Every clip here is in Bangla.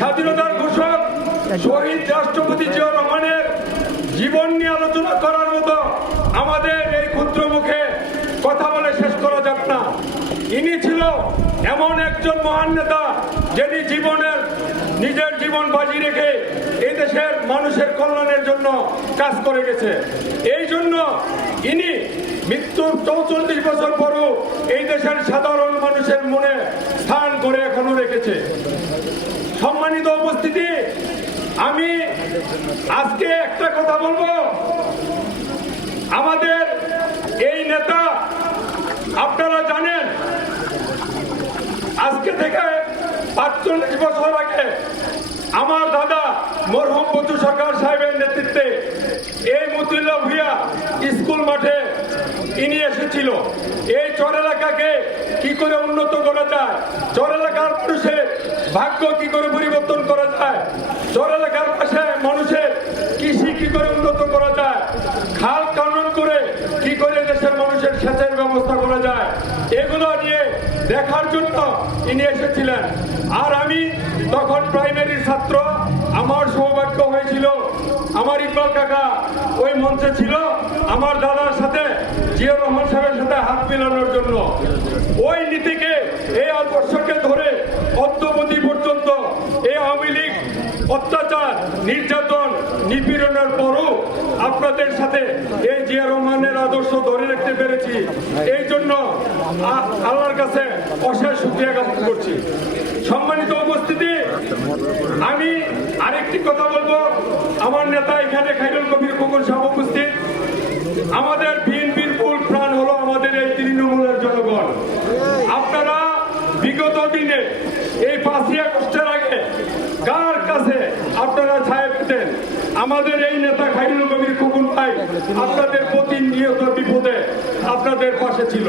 স্বাধীনতার ঘোষক শহীদ রাষ্ট্রপতি জিয়াউর রহমানের জীবন নিয়ে আলোচনা করার মতো আমাদের এই ক্ষুদ্র মুখে কথা বলে শেষ করা যাবে না। ইনি ছিল এমন একজন মহান নেতা যিনি নিজের জীবন বাজি রেখে এই দেশের মানুষের কল্যাণের জন্য কাজ করে গেছে। এই জন্য ইনি মৃত্যুর ৪৪ বছর পরও এই দেশের সাধারণ মানুষের মনে স্থান করে এখনো রেখেছে। সম্মানিত উপস্থিতি, আমি আজকে একটা কথা বলবো, আমাদের এই নেতা আপনারা জানেন আজকে থেকে ৪৫ বছর আগে আমার দাদা মরহুম বচু সরকার সাহেবের নেতৃত্বে এই মতিউল্লাহ ভূঁইয়া স্কুল মাঠে ইনি এসেছিল। এই চর এলাকাকে কি করে উন্নত করা যায়, চর এলাকার মানুষের ভাগ্য কি করে পরিবর্তন করা যায়, চর এলাকার পাশে মানুষের কৃষি কি করে উন্নত করা যায়, খাল খনন করে কি করে দেশের মানুষের সেচের ব্যবস্থা করা যায়, এগুলো নিয়ে দেখার জন্য ইনি এসেছিলেন। আর আমি তখন প্রাইমারির ছাত্র, আমার সৌভাগ্য হয়েছিল আমার ইকবাল কাকা ওই মঞ্চে ছিল আমার দাদার সাথে জিয়াউর রহমান সাহেবের সাথে হাত মিলানোর জন্য। ওই নীতিকে এই আদর্শকে ধরে অদ্যবধি পর্যন্ত এই আওয়ামী লীগ অত্যাচার নির্যাতন নিপীড়নের পরও আপনাদের সাথে এই জিয়াউর রহমানের আদর্শ ধরে রাখতে পেরেছি। এই জন্য আল্লাহর কাছে অশেষ শুকরিয়া জ্ঞাপন করছি। সম্মানিত উপস্থিতি, আমি আরেকটি কথা বলবো, আমার নেতা এখানে খায়রুল কবির খোকন সাহেব উপস্থিত। আমাদের বিএনপির মূল প্রাণ হলো আমাদের এই তৃণমূলের জনগণ। আপনারা বিগত দিনে এই ৫ই আগস্টের আগে কার কাছে আপনারা ছায়া পেতেন? আমাদের এই নেতা খায়রুল কবির খোকন ভাই আপনাদের প্রতিনিয়ত বিপদে আপনাদের পাশে ছিল।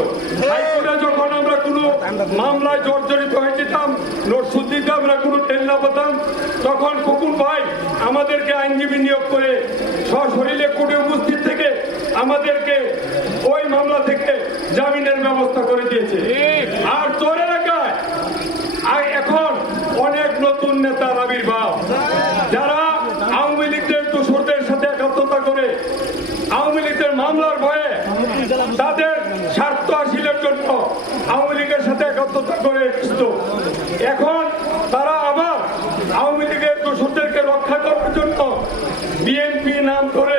হাইকোর্টে যখন আমরা কোনো মামলায় জর্জরিত হয়ে যেতাম, নোটসুদ দিতে আমরা কোনো টেন না পেতাম, তখন খোকন ভাই আমাদেরকে আইনজীবী নিয়োগ করে সশরীরে কোর্টে উপস্থিত থেকে আমাদেরকে ওই মামলা থেকে জামিনের ব্যবস্থা করে দিয়েছে। আর চর এলাকায় এখন অনেক নতুন নেতার আবির্ভাব, যারা আওয়ামী লীগের দোসরদের সাথে একাত্মতা করে আওয়ামী লীগের মামলার ভয়ে তাদের স্বার্থ হাসিলের জন্য আওয়ামী লীগের সাথে একাত্মতা করে এসেছিল। এখন তারা আবার আওয়ামী লীগের দোসরদেরকে রক্ষা করার জন্য বিএনপি নাম করে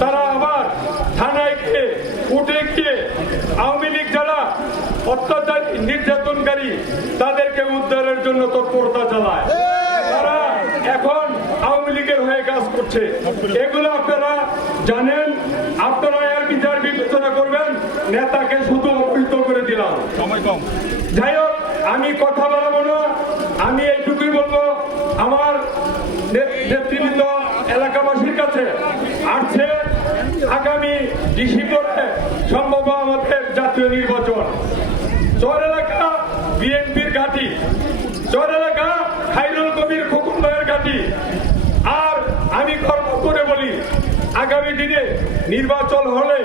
তারা আবার থানায় গিয়ে উঠে গিয়ে আওয়ামী লীগ যারা অত্যাচার নির্যাতনকারী তাদেরকে উদ্ধারের জন্য তৎপরতা চালায়। তারা এখন আওয়ামী লীগের হয়ে কাজ করছে। এগুলো আপনারা জানেন, আপনারা এর বিচার বিবেচনা করবেন। নেতাকে শুধু অপহৃত করে দিলাম, সময় কম। যাই হোক, আমি কথা বলবো না, আমি এইটুকুই বলবো, আমার নেতৃবৃন্দ এলাকাবাসীর কাছে আসছে আগামী ডিসেম্বরে সম্ভব আমাদের জাতীয় নির্বাচন। চর এলাকা বিএনপির ঘাঁটি, চর এলাকা খায়রুল কবির খোকন ভাইয়ের ঘাঁটি। আর আমি গর্ব করে বলি, আগামী দিনে নির্বাচন হলে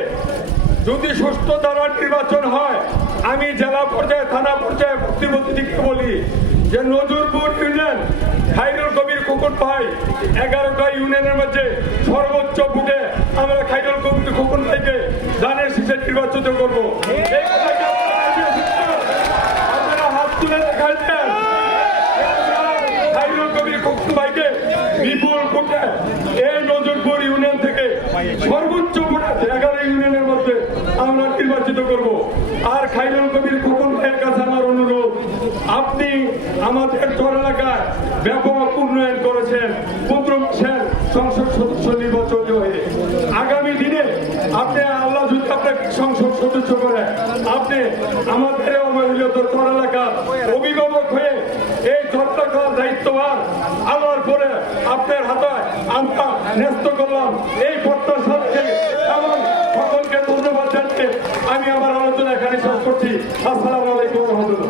যদি সুষ্ঠু ধারা নির্বাচন হয়, আমি জেলা পর্যায়ে থানা পর্যায়ে প্রতিনিধিকে বলি যে নজরপুর ইউনিয়ন খায়রুল কবির খোকন ভাই 11টা ইউনিয়নের মধ্যে সর্বোচ্চ ভোটে আমরা খায়রুল কবির খোকন ভাইকে ধানের শীষে নির্বাচিত করবো। আপনারা হাত তুলে দেখাচ্ছেন খায়রুল কবির খোকন ভাইকে বিপুল ভোটে এই নজরপুর ইউনিয়ন থেকে সর্বোচ্চ ভোটে 11 ইউনিয়নের মধ্যে আমরা নির্বাচিত করব। আর খায়রুল কবির খোকন ভাইয়ের কাছে আমার অনুরোধ, আপনি আমাদের চর এলাকায় ব্যাপক উন্নয়ন করেছেন 15 মাসের সংসদ সদস্য নির্বাচন হয়ে। আগামী দিনে আপনি আল্লাহ যদি আপনাকে সংসদ সদস্য করে, আপনি আমাদের অবহেলিত চর এলাকার অভিভাবক হয়ে এই চর এলাকার দায়িত্বভার আল্লাহর পরে আপনার হাতে আমরা ন্যস্ত করলাম। এই প্রত্যাশা এবং সকলকে ধন্যবাদ জানিয়ে আমি আমার আলোচনা এখানে শেষ করছি। আসসালামু আলাইকুম ওয়া রাহমাতুল্লাহ।